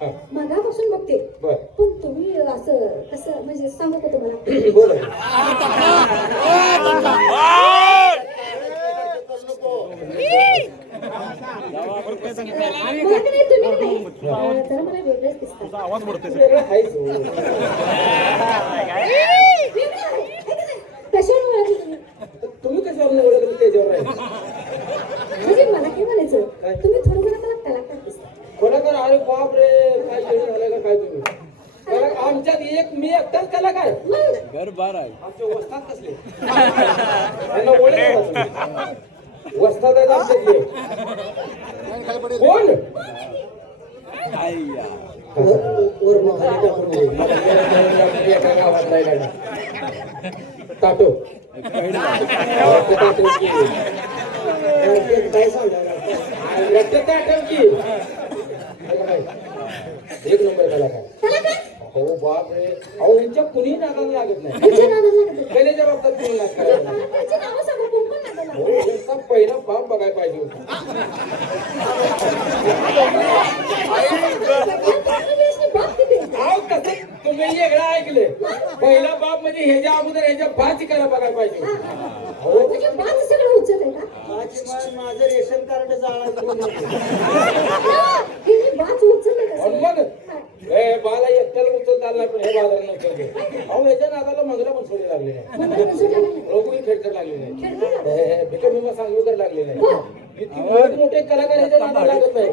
हा. मगापासून बघते. बर. पण तुम्ही असं कसं म्हणजे सांगू का तुम्हाला? बोला. मला वेगळंच दिसतात आवाज मोडतोय वेगळं आहेच हो. वेगळं आहे, है की नाही? कशावर ओळखलं तुम्ही? तुम्ही कशावर नाही ओळखलं त्याच्यावर आहे म्हणजे मला काय म्हणायचं तुम्ही थोडं जरा मला कलाकार दिसता कोणाकडे अरे बाप रे काय येणं झालं का काय तुम्ही कला- आमच्यात एक मी एकटाच कलाकार मग घर बार आहे आमचे वस्ताद कसले त्यांना ओळख का वस्ताद आहेत आमच्यातले कोण? गेल्या एका गावात राहिला. रक्त काय टाटो की. एक नंबर कलाकार हो बाप रे अहो यांच्या कुणी नादाला लागत नाही. बाबतीत कुणी नाद करायला नादाला हो पहिला बाप बघायला पाहिजे होता. तुम्ही वेगळं ऐकले पहिला बाप म्हणजे ह्याच्या अगोदर ह्याच्या भात करायला बघायला पाहिजे. हो म्हणजे का? माझं रेशन कार्ड जाळा हे बाला एकट्याला उचलता आला पण हे बाजारानं उचलते. अहो ह्याच्या नादाला मंगला पण सोडी लागली. नाही मला कसं झालं नाही? रोगही खेळकर लागली नाही. खेळतो ना. हे भिका भीमा सांगू कर लागले नाही. हो. इतकी मोठे कलाकार नादाला लागत नाही.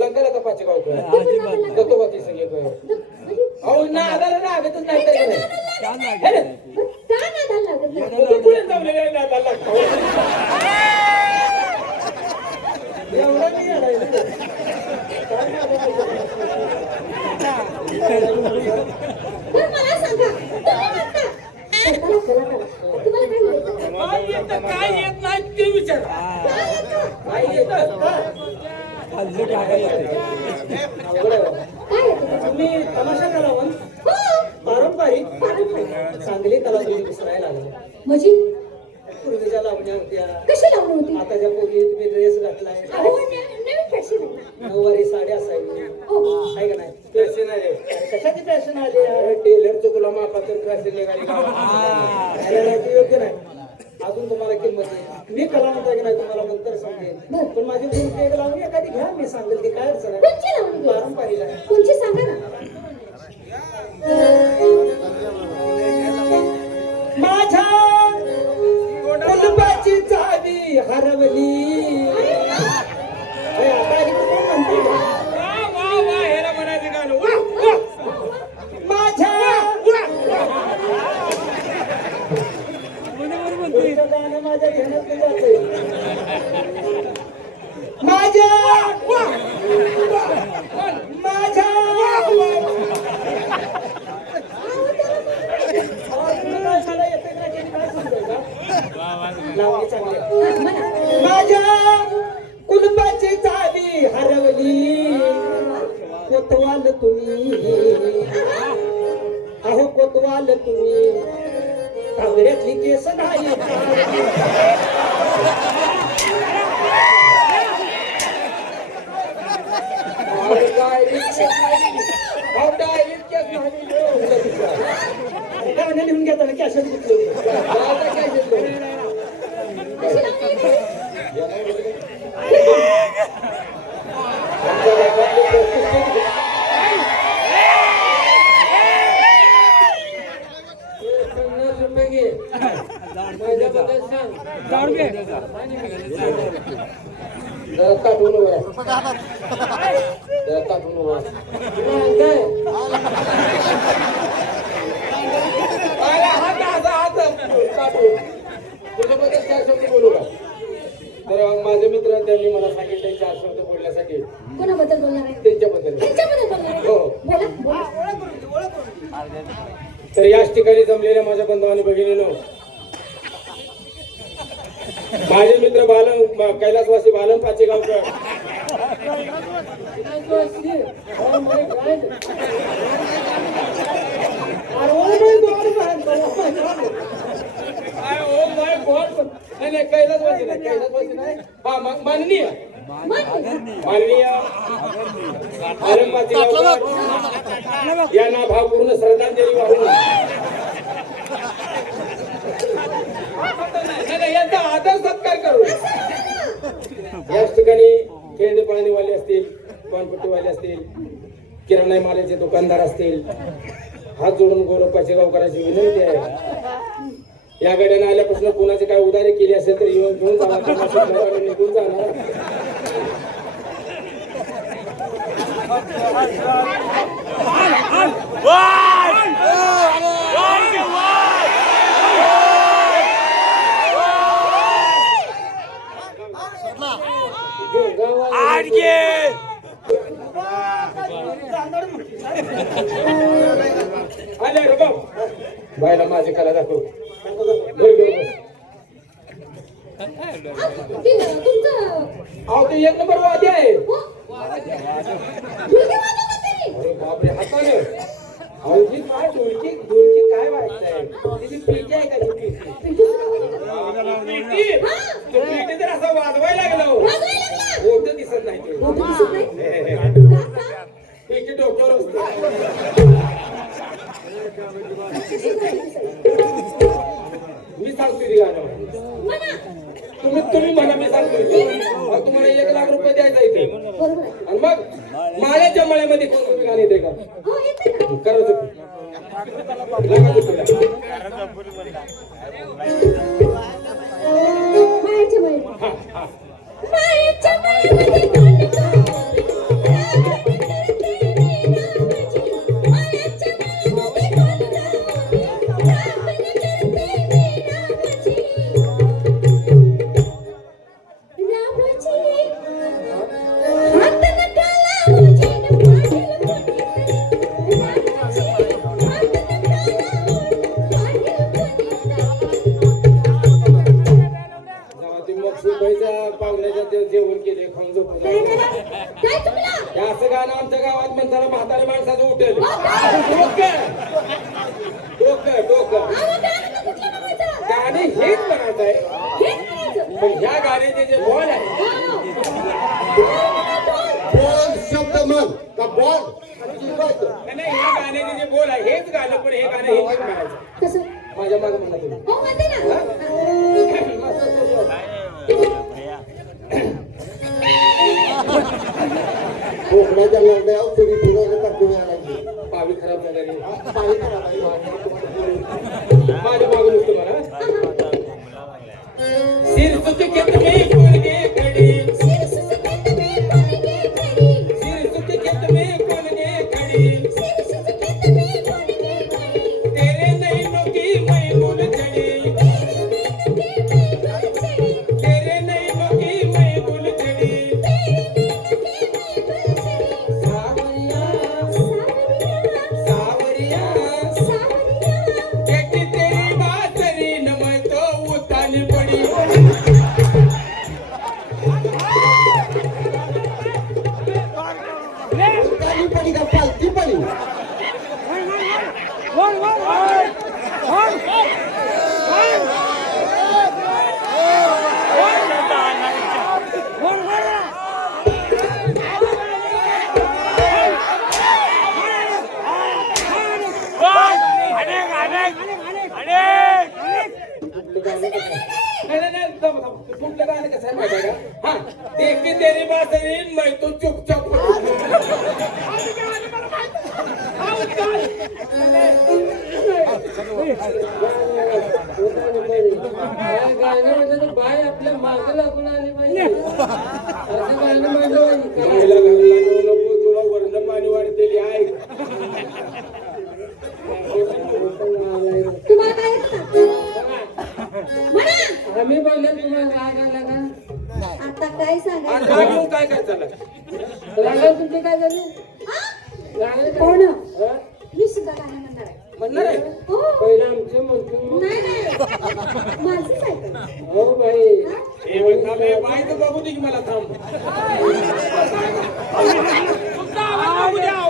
लंकाला कपाचे गाव ते पण नादाला लागत. दत्तोबाची संगीत म्हणजे अहो नादाला लागतच नाही. जमलेले नादाला लागता? एवढं नाही अडायचं. बरं मला सांगा, तुम्ही म्हणता, स्वतःला कलाकार. तुम्हाला काय म्हणायचं? काय येतं, काय येत नाही ते विचार काय येतं? काय येतं का? खाल्लं की हाकायला लागते. अवघड आहे बाबा. काय येतं त्याच्यात? तुम्ही तमाशा कलावंत हो. पारंपरिक. पारंपरिक. चांगली कला तुम्ही दिसायला लागले. म्हणजे? पूर्वीच्या लावण्या होत्या. कशी लावणी होती? आताच्या पोरी तुम्ही ड्रेस घातलाय. नऊवारी साडी असायची हो. आहे का नाही? फॅशन आहे. कशाची फॅशन आली आहे? टेलरचं तुला मापातून फॅशन निघाली योग्य नाही. अजून तुम्हाला किंमत आहे मी कला म्हणता की नाही तुम्हाला नंतर सांगेन. पण माझी भूमिका एक लावून एखादी घ्या मी सांगेल ती काय अडचण आहे. कोणची लावणी? पारंपरिक आहे. कोणची सांगा ना. माझ्या कुटुंबाची चावी हरवली. काल तुम्ही. कांगड्यातली केस नाही. चार शब्द बोलू का तर माझे मित्र त्यांनी मला सांगितलं चार शब्द बोलण्यासाठी कोणाबद्दल बोलणार आहे? त्यांच्याबद्दल. त्यांच्याबद्दल बोलणार आहे? हो. बोला बोला. तर याच ठिकाणी जमलेल्या माझ्या बंधू आणि भगिनीनो माझे मित्र बालन कैलासवासी Balan पाचेगावकर. Oh my God. Oh my God, man. I- oh my God. नाही, नाही, नाही नाही हा माननीय माननीय गावकर यांना भावपूर्ण श्रद्धांजली वाहून नाही, यांचा आदर सत्कार करू याच ठिकाणी खेळणे पाळणेवाले असतील पानपट्टीवाले असतील किराणा मालाचे दुकानदार असतील हात जोडून गोरपाचे गावकरांची विनंती आहे. या गाड्याने आल्यापासून कोणाचे काय उदारे केली असेल तर येऊन घेऊन जाणार कोणाचे घराने निघून जाणार. आले रे बाप बायला माझी कला दाखव बरं, बरं, बरं. ते तुमचं अहो ते एक नंबर वादी आहे. अरे बापरे हाताने अहो जी काय तिची पेटी आहे का ती तर असं वाजवायला लागला हो. मोठं दिसत नाही ते? पेटी डोक्यावर असते? मी सांगतो ती गाणं. तुम्ही तुम्ही म्हणा मी सांगतो अहो, तुम्हाला एक लाख रुपये द्यायचा इथे. आणि मग माळ्याच्या मळ्यामध्ये कोण तुम्ही गाणं येते का हो. करत होती गाणे हेच म्हणायचं आहे. पण ह्या गाण्याचे जे बॉल आहे. बॉल शब्द म्हण का बॉल? नाही, नाही, ह्या गाण्याचे जे बोल आहे हेच गाणं पण हे गाणं हेच म्हणायचं. कसं? माझ्या मागे म्हणा तुम्ही. हो. कोकणाच्या टाकून लागली खराब झालेली पाणी खराब माझ्या देखी तेरी बासरी मैं तो चुपचाप पड़ी बाय आपल्या मागे लागून आली पाहिजे असं गाणं म्हणलं राग येऊन काय काय चाललं रागाला तुमचे काय झाले? रागाला काय- कोण? हा? मी सुद्धा गाणं म्हणणार आहे. म्हणणार आहे? हो. पहिलं आमचं म्हणतो मग. नाही नाही. माझंच ऐका हो बाई. हा? बघ थांब, बाई तर बघू दे की मला थांब. आवाज?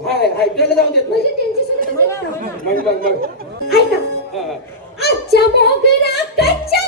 होय हाय त्याला जाऊ देत नाही. म्हणजे त्यांची सुद्धा कसं मग मग. मग ऐका आजच्या मोगरा कच्च्या